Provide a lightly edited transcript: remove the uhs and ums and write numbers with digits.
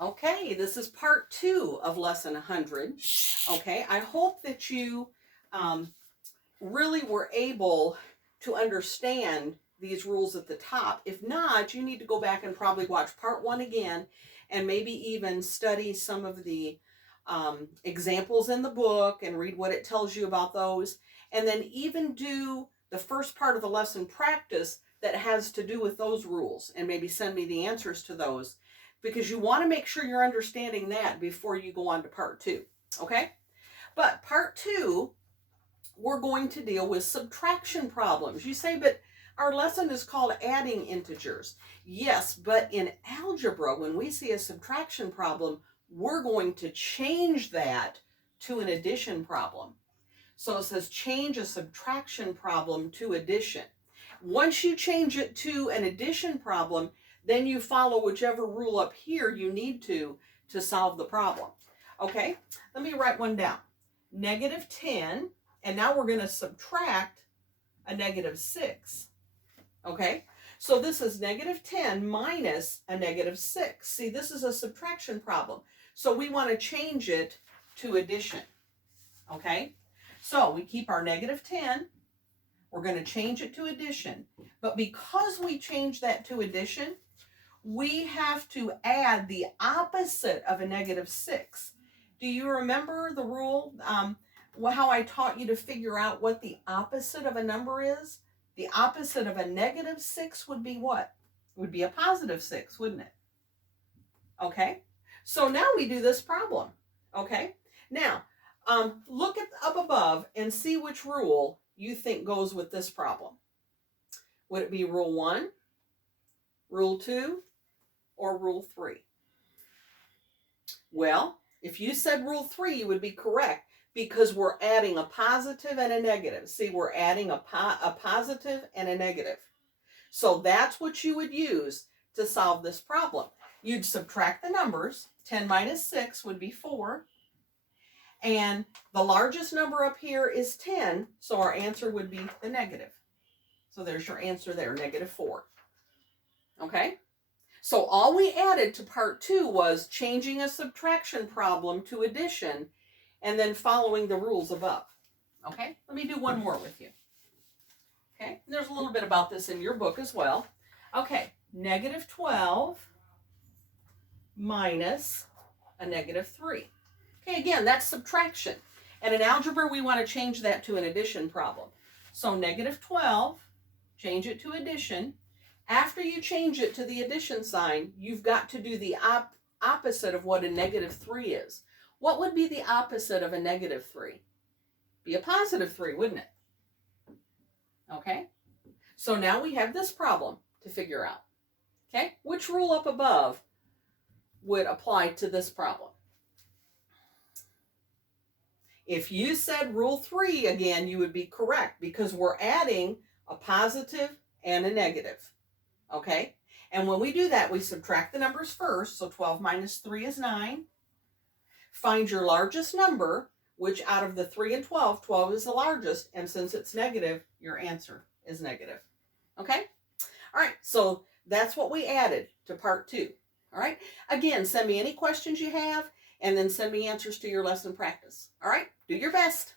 Okay, this is part 2 of lesson 100. Okay, I hope that you really were able to understand these rules at the top. If not, you need to go back and probably watch part 1 again and maybe even study some of the examples in the book and read what it tells you about those. And then even do the first part of the lesson practice that has to do with those rules and maybe send me the answers to those, because you want to make sure you're understanding that before you go on to part 2. Okay? But part 2, we're going to deal with subtraction problems. You say, but our lesson is called adding integers. Yes, but in algebra, when we see a subtraction problem, we're going to change that to an addition problem. So it says change a subtraction problem to addition. Once you change it to an addition problem, then you follow whichever rule up here you need to solve the problem. Okay, let me write one down. Negative 10, and now we're going to subtract a negative 6. Okay, so this is negative 10 minus a negative 6. See, this is a subtraction problem. So we want to change it to addition. Okay, so we keep our negative 10. We're going to change it to addition. But because we change that to addition, we have to add the opposite of a negative 6. Do you remember the rule, how I taught you to figure out what the opposite of a number is? The opposite of a negative 6 would be what? Would be a positive 6, wouldn't it? Okay, so now we do this problem. Okay, now look up above and see which rule you think goes with this problem. Would it be rule 1, rule 2, or rule 3? Well, if you said rule 3, you would be correct, because we're adding a positive and a negative. See, we're adding a positive and a negative. So that's what you would use to solve this problem. You'd subtract the numbers. 10 minus 6 would be 4. And the largest number up here is 10, so our answer would be the negative. So there's your answer there, negative 4. Okay? So all we added to part 2 was changing a subtraction problem to addition and then following the rules above. Okay? Let me do one more with you. Okay? There's a little bit about this in your book as well. Okay, negative 12 minus a negative 3. Okay, again, that's subtraction. And in algebra, we want to change that to an addition problem. So negative 12, change it to addition. After you change it to the addition sign, you've got to do the opposite of what a negative 3 is. What would be the opposite of a negative 3? Be a positive 3, wouldn't it? Okay, so now we have this problem to figure out. Okay, which rule up above would apply to this problem? If you said rule 3 again, you would be correct, because we're adding a positive and a negative. Okay, and when we do that, we subtract the numbers first. So 12 minus 3 is 9. Find your largest number, which out of the 3 and 12, 12 is the largest, and since it's negative, your answer is negative. Okay, all right, so that's what we added to part 2. All right, again, send me any questions you have, and then send me answers to your lesson practice. All right, do your best.